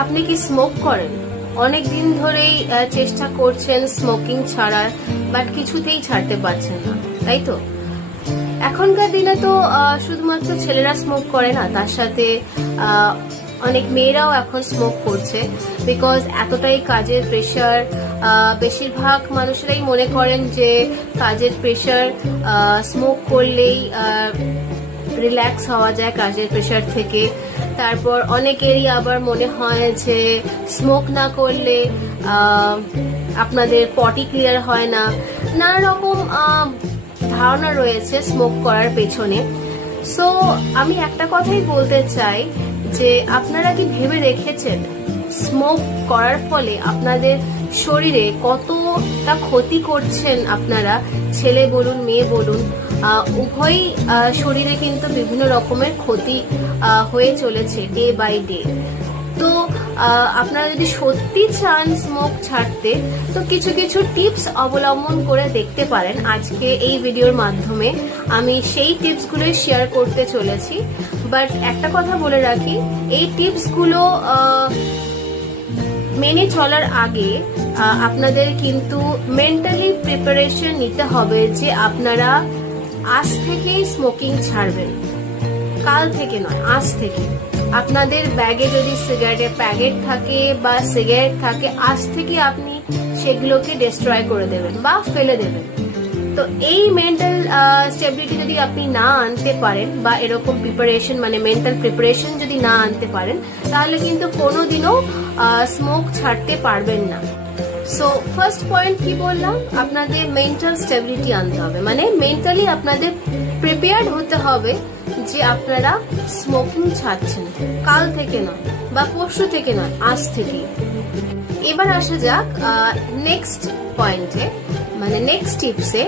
আপনি কি স্মোক করেন? অনেক দিন ধরেই চেষ্টা করছেন স্মোকিং ছাড়ার, বাট কিছুতেই ছাড়তে পারছেন না, তাই তো? এখনকার দিনে তো শুধুমাত্র ছেলেরা স্মোক করে না, তার সাথে অনেক মেয়েরাও এখন স্মোক করছে। বিকজ এতটাই কাজের প্রেশার, বেশিরভাগ মানুষেরাই মনে করেন যে কাজের প্রেশার, স্মোক করলেই রিল্যাক্স হওয়া যায় কাজের প্রেশার থেকে। তারপর অনেকেরই আবার মনে হয় যে স্মোক না করলে আপনাদের পটি ক্লিয়ার হয় না। নানা রকম ধারণা রয়েছে স্মোক করার পেছনে। সো আমি একটা কথাই বলতে চাই যে আপনারা কি ভেবে দেখেছেন স্মোক করার ফলে আপনাদের শরীরে কতটা ক্ষতি করছেন? আপনারা ছেলে বলুন মেয়ে বলুন, উভয়ই শরীরে কিন্তু বিভিন্ন রকমের ক্ষতি হয়ে চলেছে ডে বাই ডে। তো আপনারা যদি সত্যি চান স্মোক ছাড়তে, তো কিছু কিছু টিপস অবলম্বন করে দেখতে পারেন। আজকে এই ভিডিওর মাধ্যমে আমি সেই টিপসগুলো শেয়ার করতে চলেছি। বাট একটা কথা বলে রাখি, এই টিপসগুলো মেনে চলার আগে আপনাদের কিন্তু মেন্টালি প্রিপারেশন নিতে হবে যে আপনারা আজ থেকেই স্মোকিং ছাড়বেন, কাল থেকে নয়, আজ থেকে। আপনাদের ব্যাগে যদি সিগারেটের প্যাকেট থাকে বা সিগারেট থাকে, আজ থেকে আপনি সেগুলোকে ডিস্ট্রয় করে দেবেন বা ফেলে দেবেন। তো এই মেন্টাল স্টেবিলিটি যদি আপনি না আনতে পারেন বা এরকম প্রিপারেশন মানে মেন্টাল প্রিপারেশন যদি না আনতে পারেন, তাহলে কিন্তু কোনোদিনও স্মোক ছাড়তে পারবেন না। সো ফার্স্ট পয়েন্ট কি বললাম, আপনাদের মেন্টাল স্টেবিলিটি আনতে হবে, মানে মেন্টালি আপনাদের প্রিপেয়ার্ড হতে হবে যে আপনারা স্মোকিং ছাড়ছেন, কাল থেকে নয় বা পরশু থেকে নয়, আজ থেকেই। এবার আসা যাক নেক্সট পয়েন্টে, মানে নেক্সট টিপসে।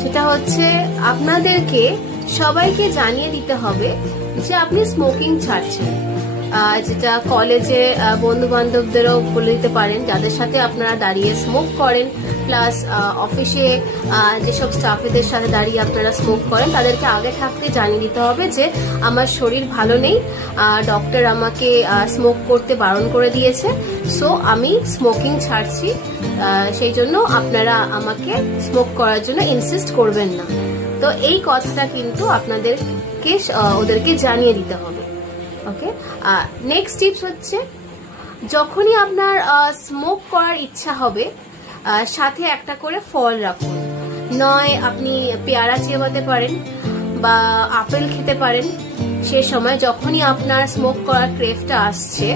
সেটা হচ্ছে আপনাদেরকে সবাইকে জানিয়ে দিতে হবে যে আপনি স্মোকিং ছাড়ছেন। যেটা কলেজে বন্ধু বান্ধবদেরও বলে দিতে পারেন, যাদের সাথে আপনারা দাঁড়িয়ে স্মোক করেন, প্লাস অফিসে যেসব স্টাফেদের সাথে দাঁড়িয়ে আপনারা স্মোক করেন, তাদেরকে আগে থাকতে জানিয়ে দিতে হবে যে আমার শরীর ভালো নেই, ডক্টর আমাকে স্মোক করতে বারণ করে দিয়েছে, সো আমি স্মোকিং ছাড়ছি, সেই জন্য আপনারা আমাকে স্মোক করার জন্য ইনসিস্ট করবেন না। তো এই কথাটা কিন্তু আপনাদেরকে ওদেরকে জানিয়ে দিতে হবে। ওকে, নেক্সট টিপস হচ্ছে, যখনই আপনার স্মোক করার ইচ্ছা হবে, সাথে একটা করে ফল রাখুন। নয় আপনি পেয়ারা চেবাতে পারেন বা আপেল খেতে পারেন। সে সময় যখনই আপনার স্মোক করার ক্রেভটা আসছে,